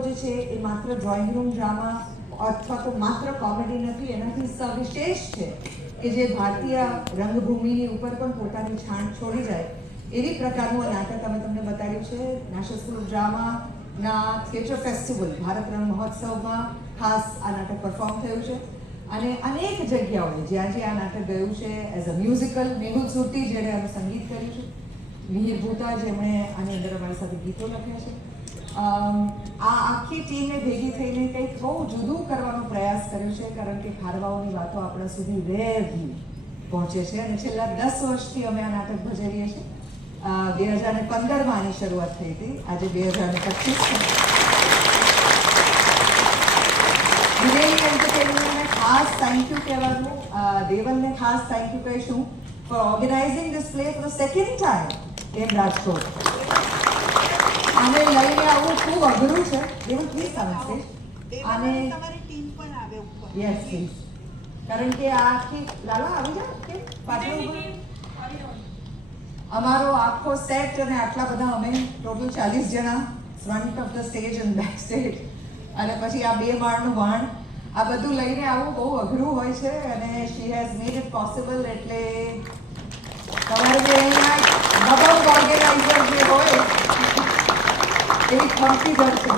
જે છે એ માત્ર ડ્રોઈંગ રૂમ ડ્રામા અથવા તો માત્ર કોમેડી નથી એનાથી સવિશેષ છે કે જે ભારતીય રંગભૂમિની ઉપર પણ પોતાની છાણ છોડી જાય એવી પ્રકારનું આ નાટક અમે તમને બતાવ્યું છે. નેશનલ સ્કૂલ ડ્રામાના થિયેટર ફેસ્ટિવલ ભારત રંગ મહોત્સવમાં ખાસ આ નાટક પરફોર્મ થયું છે. અને અનેક જગ્યાઓએ જ્યાં જ્યાં આ નાટક ગયું છે as a musical Mehul Surti જેણે આનું સંગીત કર્યું છે. મિહિર ભૂતા જેમણે આની અંદર અમારી સાથે ગીતો લખ્યા છે. અમ, આ આખી ટીમે ભેગી થઈને કંઈક બહુ જુદું કરવાનો પ્રયાસ કર્યો છે, કારણ કે ખારવાઓની વાતો આપણા સુધી રેરલી પહોંચે છે અને છેલ્લા દસ વર્ષથી અમે આ નાટક ભજવીએ છીએ. બે હજાર ને પંદરમાં આની શરૂઆત થઈ હતી. આજે બે હજાર ને પચીસ ખાસ થેન્ક યુ કહેવાનું દેવલને ખાસ થેન્ક યુ કહીશું. For organizing this play for second time એમ રાજકોટ. આને લઈને આવું ખૂબ અઘરું છે એવું પ્લીઝ તમે અને તમારી ટીમ પણ આવે ઉપર. યસ યસ કારણ કે આ આખી લાલા આવી જાઓ કે પાછળ અમારો આખો સેટ અને આટલા બધા અમે ટોટલ ચાલીસ જણા ફ્રન્ટ ઓફ ધ સ્ટેજ અને બેક સ્ટેજ અને પછી આ બે માળનું વાણ આ બધું લઈને આવવું બહુ અઘરું હોય છે અને she has made it possible એટલે Beni takip edersin.